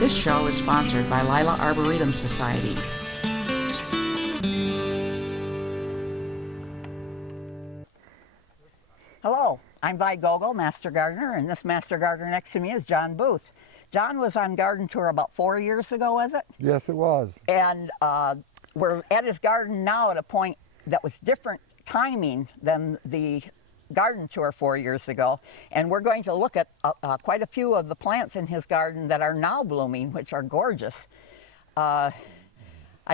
This show is sponsored by Lila Arboretum Society. Hello, I'm Vi Gogol, Master Gardener, and this Master Gardener next to me is John Booth. John was on garden tour about 4 years ago, was it? Yes, it was. And we're at his garden now at a point that was different timing than the garden tour 4 years ago, and we're going to look at quite a few of the plants in his garden that are now blooming, which are gorgeous. I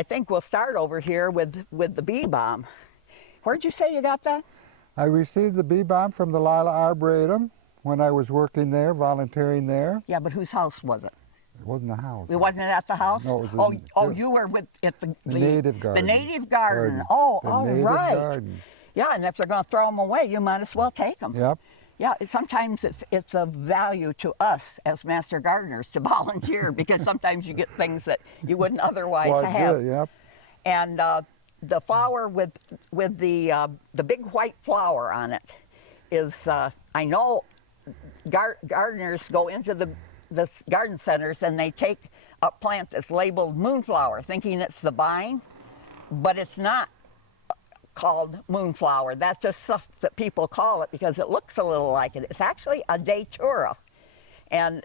think we'll start over here with the bee balm. Where'd you say you got that? I received the bee balm from the Lila Arboretum when I was working there, volunteering there. Yeah, but whose house was it? It wasn't a house. It wasn't at the house? No, it was you were at the native garden. The native garden. Oh, all right. Garden. Yeah, and if they're going to throw them away, you might as well take them. Yep. Yeah, sometimes it's of value to us as master gardeners to volunteer because sometimes you get things that you wouldn't otherwise have. Good, yep. And the flower with the big white flower on it is, I know gardeners go into the garden centers and they take a plant that's labeled moonflower thinking it's the vine, but it's not called moonflower. That's just stuff that people call it because it looks a little like it. It's actually a datura, and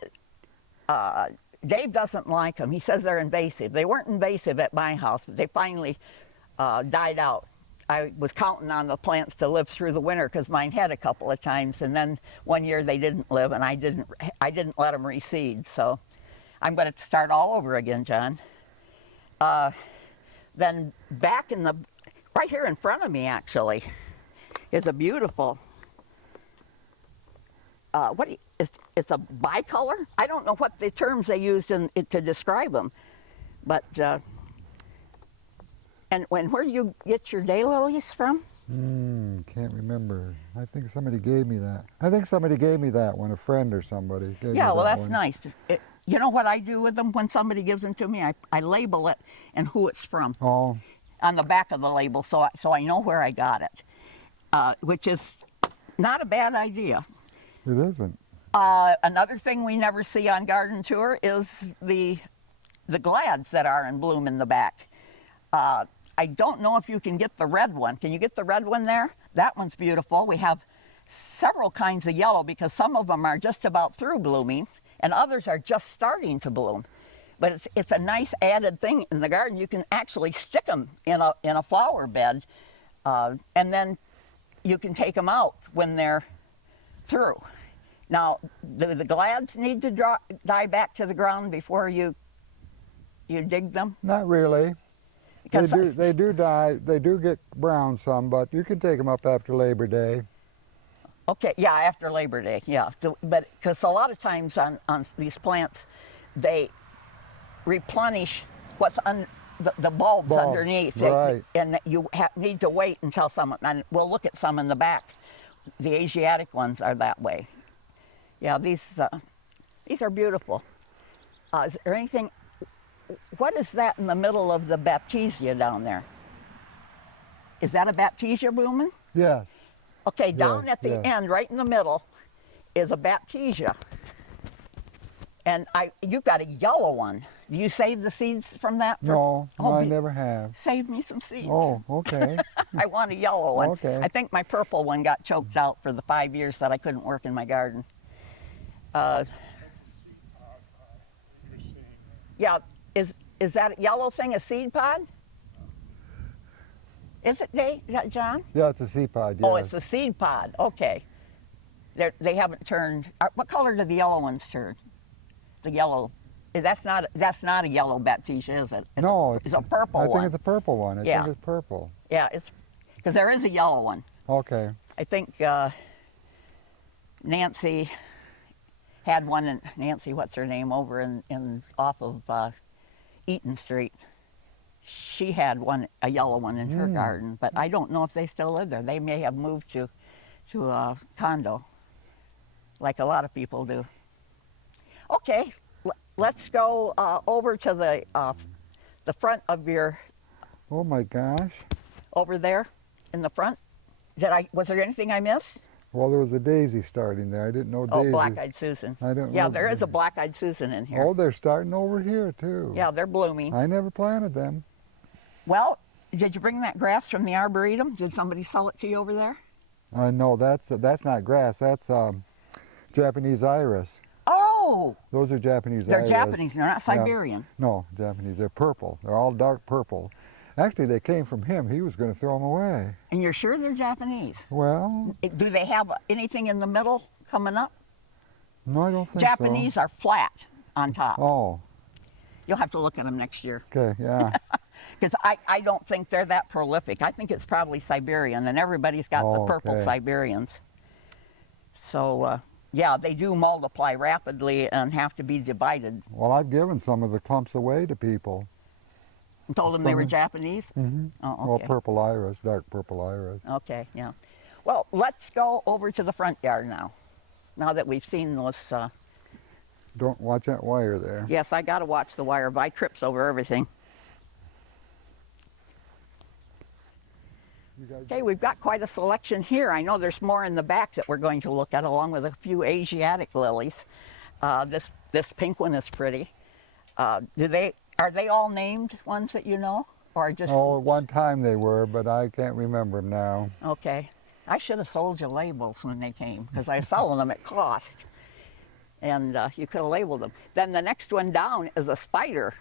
Dave doesn't like them. He says they're invasive. They weren't invasive at my house, but they finally died out. I was counting on the plants to live through the winter because mine had a couple of times, and then one year they didn't live, and I didn't let them reseed. So I'm going to start all over again, John. Then back in the right here in front of me, actually, is a beautiful, it's a bicolor? I don't know what the terms they used to describe them, but, and where do you get your daylilies from? Can't remember. I think somebody gave me that. I think somebody gave me that one, a friend or somebody gave me Yeah, well, that that's one. nice. You know what I do with them when somebody gives them to me? I label it and who it's from. Oh. On the back of the label, so I know where I got it, which is not a bad idea. It isn't. Another thing we never see on garden tour is the glads that are in bloom in the back. I don't know if you can get the red one. Can you get the red one there? That one's beautiful. We have several kinds of yellow because some of them are just about through blooming and others are just starting to bloom. But it's a nice added thing in the garden. You can actually stick them in a flower bed, and then you can take them out when they're through. Now, the glads need to die back to the ground before you dig them? Not really. They do die. They do get brown some, but you can take them up after Labor Day. Okay, yeah, after Labor Day, yeah. So, but because a lot of times on these plants, they replenish what's the bulbs underneath, right. And you need to wait until some, and we'll look at some in the back. The Asiatic ones are that way. Yeah, these are beautiful. Is there anything, what is that in the middle of the Baptisia down there? Is that a Baptisia blooming? Yes. Okay, down at the end, right in the middle, is a Baptisia. And you've got a yellow one. Do you save the seeds from that? No, I never have. Save me some seeds. Oh, okay. I want a yellow one. Okay. I think my purple one got choked out for the 5 years that I couldn't work in my garden. Yeah, is that yellow thing a seed pod? Is it, Dave? Is that John? Yeah, it's a seed pod, yeah. Oh, it's a seed pod, okay. They haven't turned, what color do the yellow ones turn? The yellow, that's not a yellow Baptisia, is it? It's a purple one. I think it's a purple one. I think it's purple. Yeah, it's, because there is a yellow one. Okay. I think Nancy had one, Nancy, what's her name, over in off of Eaton Street. she had one, a yellow one in her garden, but I don't know if they still live there. They may have moved to a condo, like a lot of people do. Okay, let's go over to the front of your. Oh my gosh. Over there, in the front. Was there anything I missed? Well, there was a daisy starting there. I didn't know daisy. Oh, Black-Eyed Susan. I don't know. Yeah, there is a Black-Eyed Susan in here. Oh, they're starting over here too. Yeah, they're blooming. I never planted them. Well, did you bring that grass from the Arboretum? Did somebody sell it to you over there? No, that's not grass. That's Japanese iris. Oh! Those are Japanese They're iris. Japanese, they're not Siberian. Yeah. No, Japanese. They're purple. They're all dark purple. Actually, they came from him. He was going to throw them away. And you're sure they're Japanese? Well, Do they have anything in the middle coming up? no, I don't think Japanese so. are flat on top. Oh, You'll have to look at them next year. okay, yeah. Because I don't think they're that prolific. I think it's probably Siberian, and everybody's got the purple okay. Siberians. So, yeah, they do multiply rapidly and have to be divided. Well, I've given some of the clumps away to people. Told them they were Japanese? Mm-hmm. Oh, okay. Well, purple iris, dark purple iris. Okay, yeah. Well, let's go over to the front yard now. Now that we've seen those. Don't watch that wire there. Yes, I got to watch the wire. I trips over everything. Okay, we've got quite a selection here. I know there's more in the back that we're going to look at, along with a few Asiatic lilies. This pink one is pretty. Are they all named ones that you know, or just? Oh, at one time they were, but I can't remember them now. Okay, I should have sold you labels when they came, because I was selling them at cost, and you could have labeled them. Then the next one down is a spider.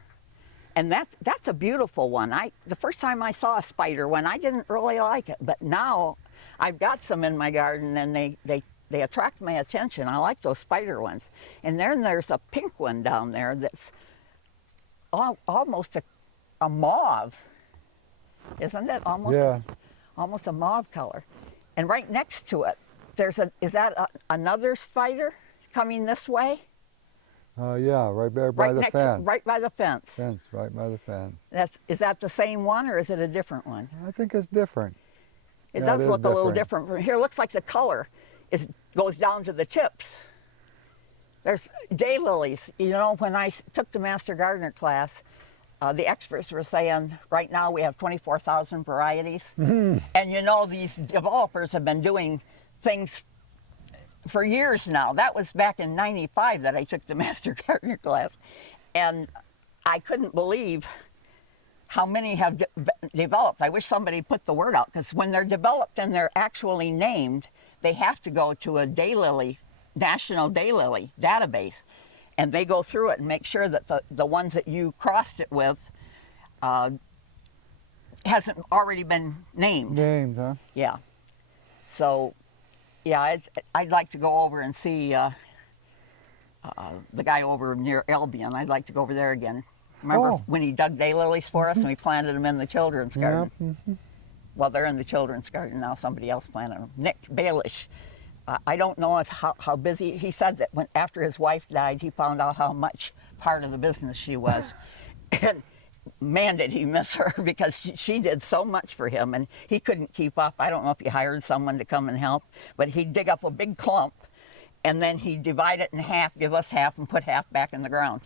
And that's a beautiful one. The first time I saw a spider one, I didn't really like it, but now I've got some in my garden, and they attract my attention. I like those spider ones. And then there's a pink one down there that's almost a mauve, isn't it? Almost a mauve color. And right next to it, is that another spider coming this way? Yeah, right there by the fence. Right by the fence. Right by the fence. Is that the same one, or is it a different one? I think it's different. It Yeah, does is look a little different from here. It looks like the color goes down to the tips. There's daylilies. You know, when I took the Master Gardener class, the experts were saying right now we have 24,000 varieties. And you know, these developers have been doing things for years now. That was back in '95 that I took the Master Gardener class. And I couldn't believe how many have developed. I wish somebody put the word out, because when they're developed and they're actually named, they have to go to a daylily, National Daylily database. And they go through it and make sure that the ones that you crossed it with hasn't already been named. Named, huh? Yeah. So, yeah, I'd like to go over and see the guy over near Albion. I'd like to go over there again. Remember when he dug daylilies for us and we planted them in the children's garden? Yeah. Well, they're in the children's garden now. Somebody else planted them. Nick Baelish. I don't know how busy. He said that after his wife died, he found out how much part of the business she was. And man, did he miss her, because she did so much for him, and he couldn't keep up. I don't know if he hired someone to come and help, but he'd dig up a big clump, and then he'd divide it in half, give us half, and put half back in the ground.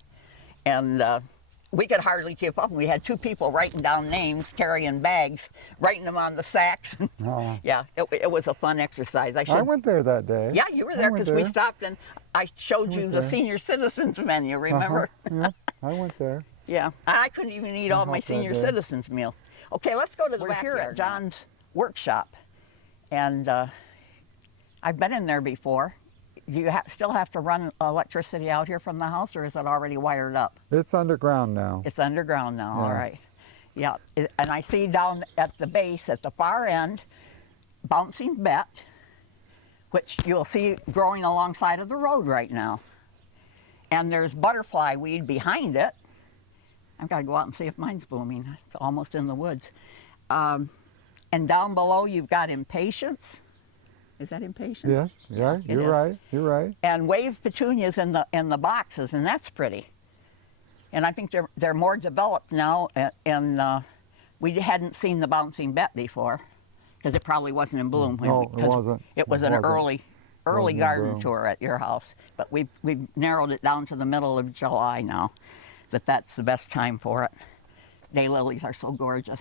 And we could hardly keep up. We had two people writing down names, carrying bags, writing them on the sacks. Yeah, it was a fun exercise. I went there that day. Yeah, you were there, because we stopped and I showed you the senior citizens menu, remember? Yeah, I went there. Yeah, I couldn't even eat all my senior citizens meal. Okay, let's go to the backyard. We're here at John's workshop, and I've been in there before. Do you still have to run electricity out here from the house, or is it already wired up? It's underground now. It's underground now, Yeah. all right. Yeah, and I see down at the base, at the far end, bouncing bet, which you'll see growing alongside of the road right now. And there's butterfly weed behind it. I've got to go out and see if mine's blooming. It's almost in the woods. And down below, you've got impatiens. Is that impatient? Yes, yeah, you're right. You're right. And wave petunias in the boxes, and that's pretty. And I think they're more developed now, and we hadn't seen the bouncing bet before, because it probably wasn't in bloom. No, it wasn't. It was It an wasn't. early Wasn't in garden bloom. tour at your house. But we've narrowed it down to the middle of July now, that's the best time for it. Daylilies are so gorgeous.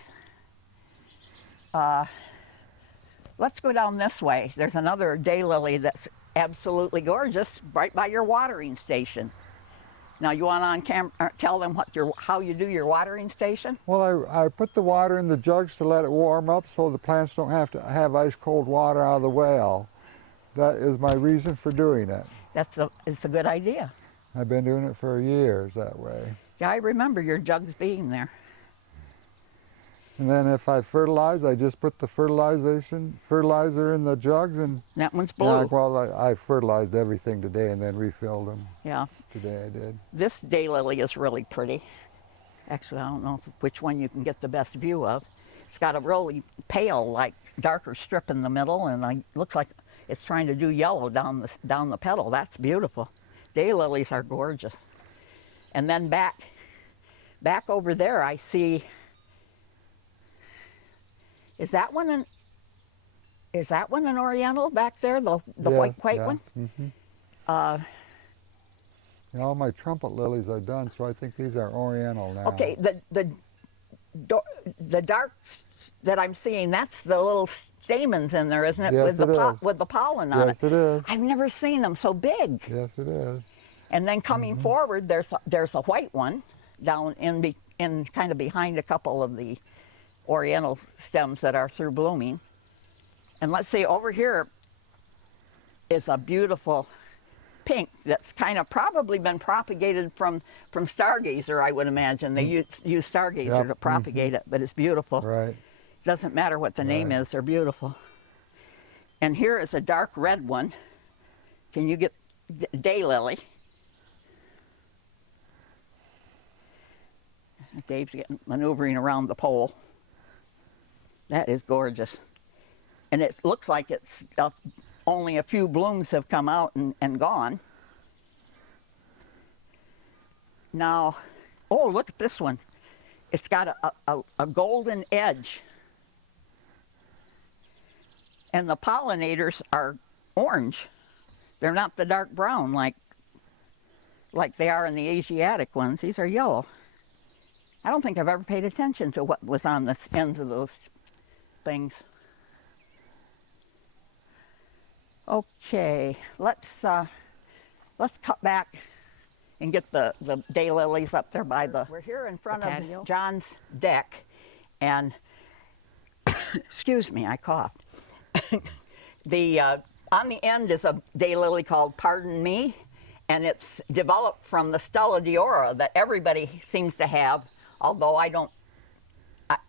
Let's go down this way. There's another daylily that's absolutely gorgeous right by your watering station. Now, you want on camera tell them how you do your watering station? Well, I put the water in the jugs to let it warm up so the plants don't have to have ice cold water out of the well. That is my reason for doing it. It's a good idea. I've been doing it for years that way. Yeah, I remember your jugs being there. And then if I fertilize, I just put the fertilizer in the jugs, and That one's blue. yeah, well, I fertilized everything today and then refilled them. Yeah. Today I did. This daylily is really pretty. Actually, I don't know which one you can get the best view of. It's got a really pale, like darker strip in the middle, and it looks like it's trying to do yellow down the petal. That's beautiful. Daylilies are gorgeous. And then back over there, I see. Is that one an Oriental back there? The Yeah, white yeah. one. Mm-hmm. And all my trumpet lilies are done, so I think these are Oriental now. Okay, the dark that I'm seeing, that's the little stamens in there, isn't it? Yes, With the pollen on it. Yes, it is. I've never seen them so big. Yes, it is. And then coming forward, there's a white one down in kind of behind a couple of the Oriental stems that are through blooming. And let's see, over here is a beautiful pink that's kind of probably been propagated from Stargazer, I would imagine. They use Stargazer to propagate it, but it's beautiful. Right. Doesn't matter what the name is, they're beautiful. And here is a dark red one. Can you get daylily? Dave's maneuvering around the pole. That is gorgeous. And it looks like it's only a few blooms have come out and gone. Now, oh, look at this one. It's got a golden edge. And the pollinators are orange. They're not the dark brown like they are in the Asiatic ones. These are yellow. I don't think I've ever paid attention to what was on the ends of those things. Okay, let's cut back and get the daylilies up there by the. We're here in front of John's deck, and excuse me, I coughed. On the end is a daylily called Pardon Me, and it's developed from the Stella d'Oro that everybody seems to have, although I don't.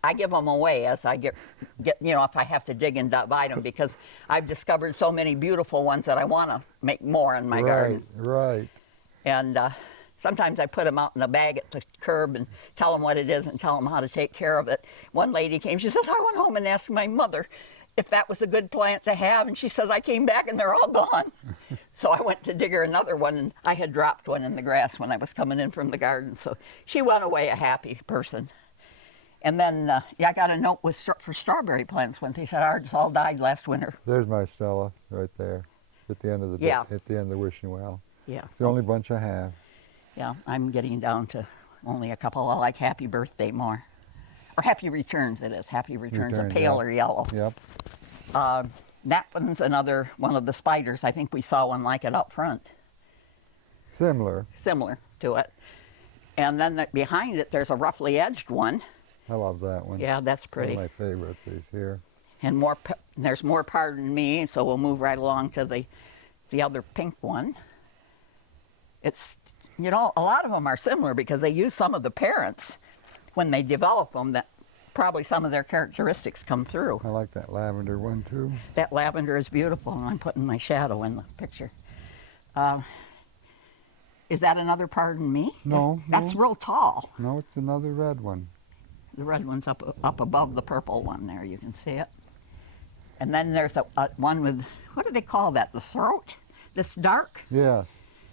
I give them away as I get if I have to dig and divide them, because I've discovered so many beautiful ones that I want to make more in my garden. Right. And sometimes I put them out in a bag at the curb and tell them what it is and tell them how to take care of it. One lady came, she says, I went home and asked my mother if that was a good plant to have, and she says, I came back and they're all gone. So I went to dig her another one, and I had dropped one in the grass when I was coming in from the garden. So she went away a happy person. And then I got a note for strawberry plants when they said ours all died last winter. There's my Stella right there at the end of the at the end of the wishing well. Yeah. It's the only bunch I have. Yeah, I'm getting down to only a couple. I like Happy Birthday more. Or Happy Returns, it is. Happy Returns, a paler yellow. Yep. That one's another one of the spiders. I think we saw one like it up front. Similar to it. And then behind it, there's a roughly edged one. I love that one. Yeah, that's pretty. One of my favorites is here. And there's more Pardon Me, so we'll move right along to the other pink one. It's, a lot of them are similar because they use some of the parents when they develop them, that probably some of their characteristics come through. I like that lavender one too. That lavender is beautiful, and I'm putting my shadow in the picture. Is that another Pardon Me? No. That's real tall. No, it's another red one. The red one's up above the purple one there, you can see it. And then there's a one with, what do they call that, the throat? This dark? Yes.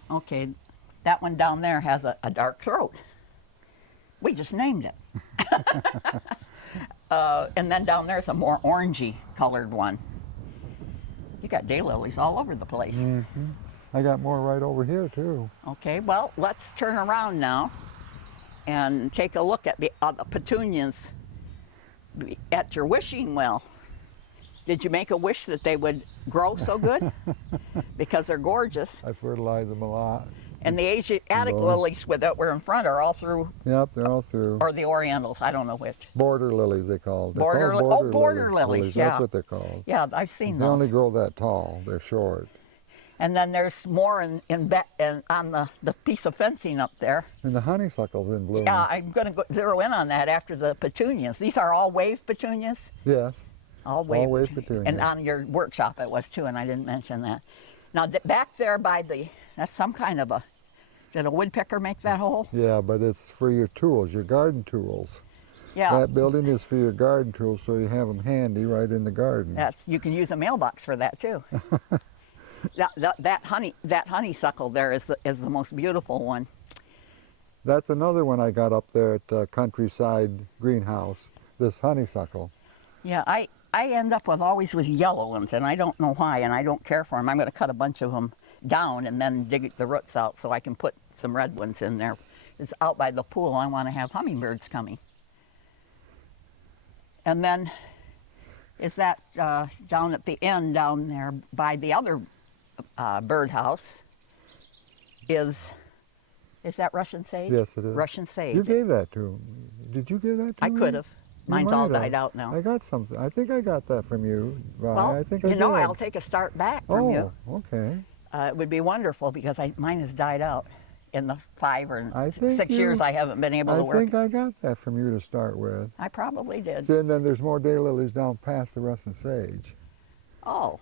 Okay, that one down there has a dark throat. We just named it. And then down there's a more orangey colored one. You got daylilies all over the place. Mm-hmm. I got more right over here too. Okay, well, let's turn around now and take a look at the petunias at your wishing well. Did you make a wish that they would grow so good? Because they're gorgeous. I fertilize them a lot. And the Asiatic lilies that were in front are all through. Yep, they're all through. Or the Orientals, I don't know which. Border lilies, they call them. Border lilies, yeah. That's what they're called. Yeah, I've seen They those. only grow that tall. They're short. And then there's more on the piece of fencing up there. And the honeysuckle's in bloom. Yeah, I'm going to zero in on that after the petunias. These are all wave petunias? Yes. All wave petunias. And on your workshop it was too, and I didn't mention that. Now, back there by that's some kind of did a woodpecker make that hole? Yeah, but it's for your tools, your garden tools. Yeah. That building is for your garden tools, so you have them handy right in the garden. You can use a mailbox for that too. that honeysuckle there is the most beautiful one. That's another one I got up there at Countryside Greenhouse, this honeysuckle. Yeah, I end up always with yellow ones, and I don't know why, and I don't care for them. I'm going to cut a bunch of them down and then dig the roots out so I can put some red ones in there. It's out by the pool. I want to have hummingbirds coming. And then is that down at the end down there by the other birdhouse is that Russian sage? Yes, it is. Russian sage. You gave that to him. Did you give that to I him? could have. Mine's all might have. died out now. I got something. I think I got that from you. Well, I think I did. I'll take a start back from you. Oh, okay. It would be wonderful because mine has died out in the 5 or 6 years I haven't been able to work. I think I got that from you to start with. I probably did. And then there's more daylilies down past the Russian sage. Oh.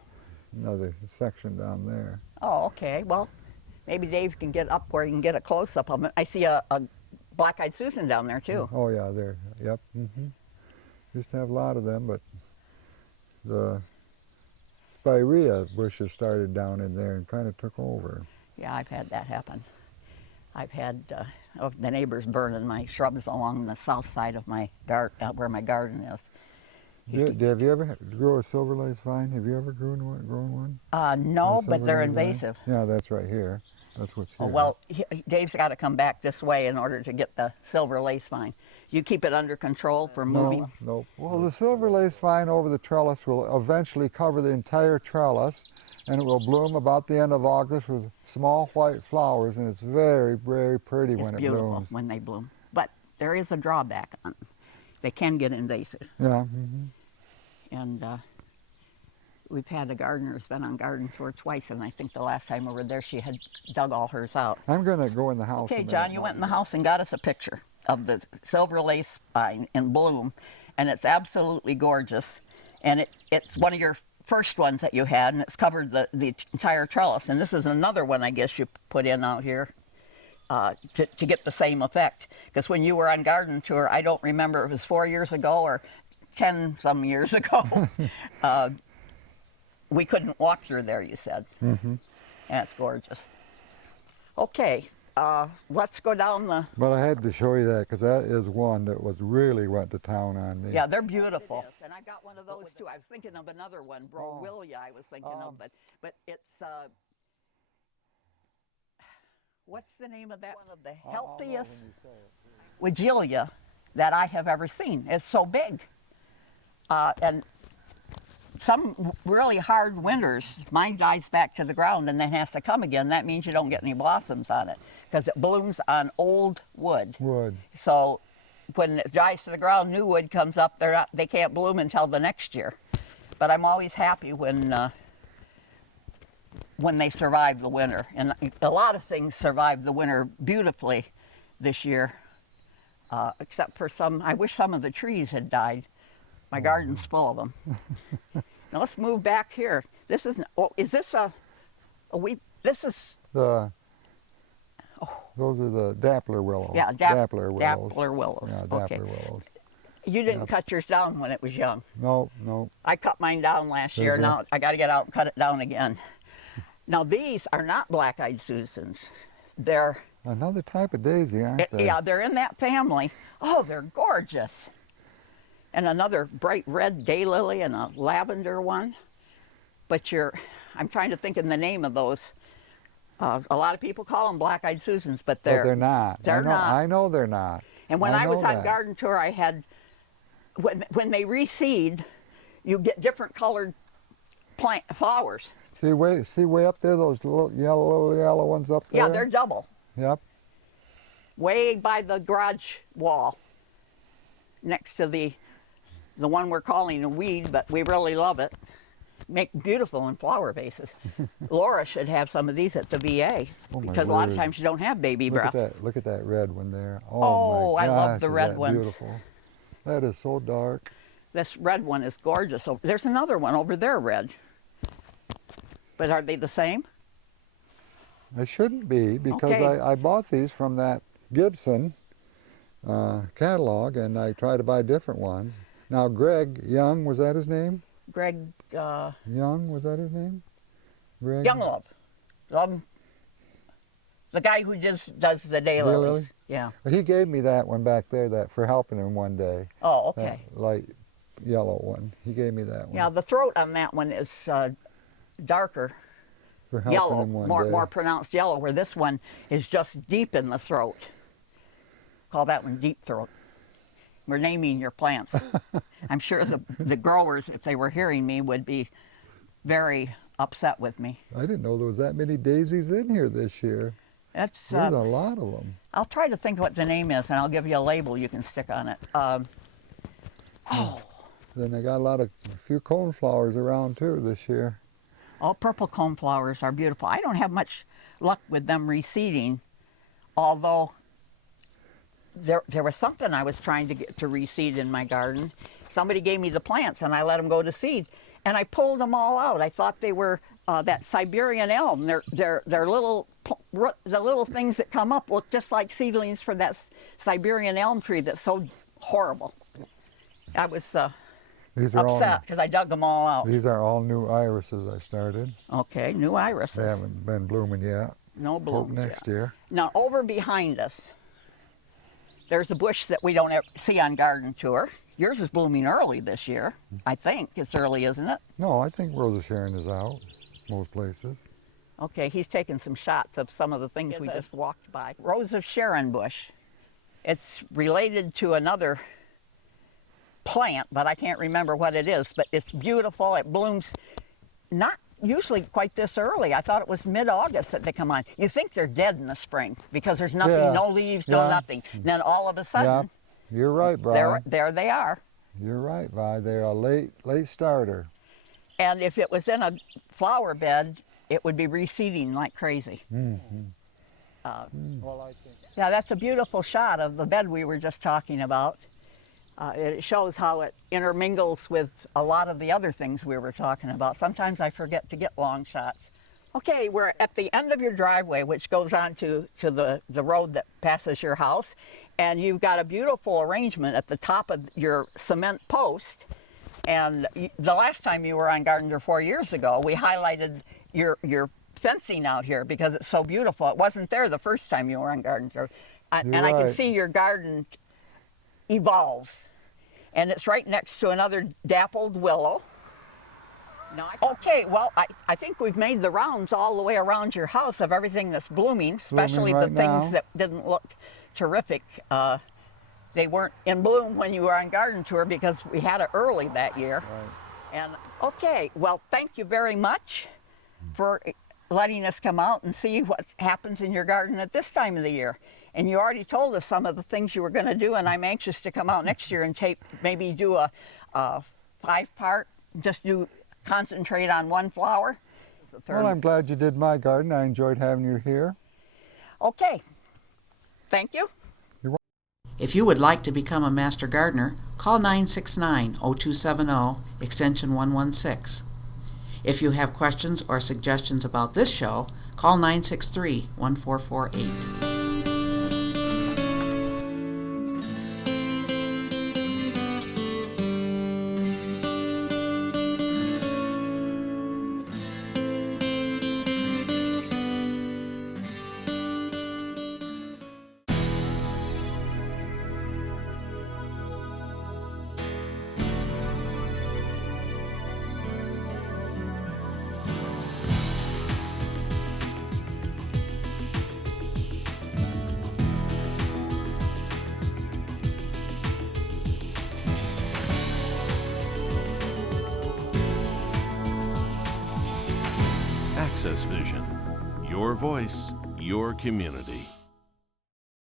Another section down there. Oh, okay. Well, maybe Dave can get up where he can get a close-up of it. I see a black-eyed Susan down there, too. Oh, yeah, there. Yep. Mm-hmm. Used to have a lot of them, but the spirea bushes started down in there and kind of took over. Yeah, I've had that happen. I've had the neighbors burning my shrubs along the south side of my garden, where my garden is. Have you ever grow a silver lace vine? Have you ever grown one? No, but they're invasive. Yeah, that's right here. That's what's here. Oh, well, Dave's got to come back this way in order to get the silver lace vine. You keep it under control for moving? No. Well, the silver lace vine over the trellis will eventually cover the entire trellis, and it will bloom about the end of August with small white flowers, and it's very, very pretty when it blooms. It's beautiful when they bloom. But there is a drawback on them. They can get invasive. Yeah. Mm-hmm. And we've had a gardener who's been on garden tour twice, and I think the last time we were there, she had dug all hers out. I'm going to go in the house. Okay, John, you went in the house and got us a picture of the silver lace vine in bloom, and it's absolutely gorgeous. And it's one of your first ones that you had, and it's covered the entire trellis. And this is another one, I guess, you put in out here to get the same effect. Because when you were on garden tour, I don't remember if it was 4 years ago or 10-some years ago, we couldn't walk through there, you said. Mm-hmm. And it's gorgeous. Okay, let's go down the... But I had to show you that because that is one that really went to town on me. Yeah, they're beautiful. And I got one of those too. I was thinking of another one, Browilia I was thinking of, but it's... what's the name of that? One of the healthiest Weigela that I have ever seen. It's so big. And some really hard winters, mine dies back to the ground and then has to come again. That means you don't get any blossoms on it because it blooms on old wood. So when it dies to the ground, new wood comes up. They can't bloom until the next year. But I'm always happy when they survive the winter. And a lot of things survive the winter beautifully this year, except for some. I wish some of the trees had died. My garden's full of them. Now let's move back here. This is. Oh, is this This is. Those are the dappler willows. Yeah, dappler willows. Dappler willows. Yeah, okay. dappler willows. You didn't cut yours down when it was young. No. I cut mine down last year. Now I got to get out and cut it down again. Now these are not black-eyed Susans. They're Another type of daisy, aren't they? Yeah, they're in that family. Oh, they're gorgeous. And another bright red daylily and a lavender one. But I'm trying to think of the name of those. A lot of people call them black-eyed Susans, but They're not. They're not. I know they're not. And when I was on that. garden tour, I had, when they reseed, you get different colored flowers. See way up there, those little yellow ones up there? Yeah, they're double. Yep. Way by the garage wall, next to the one we're calling a weed, but we really love it. Make beautiful in flower vases. Laura should have some of these at the VA because a lot of times you don't have baby breath. Look at that red one there. Oh, my I gosh, love the is red that ones. Beautiful. That is so dark. This red one is gorgeous. So there's another one over there, red. But are they the same? They shouldn't be, because Okay. I bought these from that Gibson catalog, and I tried to buy different ones. Now, Greg Young, was that his name? Greg Young, was that his name? Greg? Younglove. The guy who just does the daylilies. Daylilies? Yeah. He gave me that one back there for helping him one day. Oh, okay. That light yellow one. He gave me that one. Yeah, the throat on that one is darker, for helping yellow, him one day. more pronounced yellow, where this one is just deep in the throat. Call that one deep throat. We're naming your plants. I'm sure the growers, if they were hearing me, would be very upset with me. I didn't know there was that many daisies in here this year. That's There's a lot of them. I'll try to think what the name is, and I'll give you a label you can stick on it. Then they got a few coneflowers around too this year. All purple coneflowers are beautiful. I don't have much luck with them reseeding, although there was something I was trying to get to reseed in my garden. Somebody gave me the plants, and I let them go to seed, and I pulled them all out. I thought they were that Siberian elm. They're little, the little things that come up look just like seedlings for that Siberian elm tree that's so horrible. I was upset because I dug them all out. These are all new irises I started. Okay, new irises. They haven't been blooming yet. No Hope blooms next yet. year. Now, over behind us, there's a bush that we don't ever see on garden tour. Yours is blooming early this year. I think it's early, isn't it? No, I think Rosa Sharon is out most places. Okay, he's taking some shots of some of the things we just walked by. Rose of Sharon bush. It's related to another plant, but I can't remember what it is. But it's beautiful. It blooms not usually quite this early. I thought it was mid-August that they come on. You think they're dead in the spring because there's nothing, Yeah. no leaves, no nothing. Then all of a sudden, You're right, Brian. there they are. You're right, Vi. They're a late starter. And if it was in a flower bed, it would be reseeding like crazy. Yeah, that's a beautiful shot of the bed we were just talking about. It shows how it intermingles with a lot of the other things we were talking about. Sometimes I forget to get long shots. Okay, we're at the end of your driveway, which goes on to the road that passes your house. And you've got a beautiful arrangement at the top of your cement post. And the last time you were on Garden Tour 4 years ago, we highlighted your fencing out here because it's so beautiful. It wasn't there the first time you were on Garden Tour. And I can see your garden evolves. And it's right next to another dappled willow. Okay, well, I think we've made the rounds all the way around your house of everything that's blooming, especially the things that didn't look terrific. They weren't in bloom when you were on Garden Tour because we had it early that year. Right. And okay, well, thank you very much for letting us come out and see what happens in your garden at this time of the year. And you already told us some of the things you were going to do, and I'm anxious to come out next year and maybe do a 5-part, concentrate on one flower. Well, I'm glad you did my garden. I enjoyed having you here. Okay, thank you. If you would like to become a Master Gardener, call 969-0270, extension 116. If you have questions or suggestions about this show, call 963-1448. AccessVision. Your voice, your community.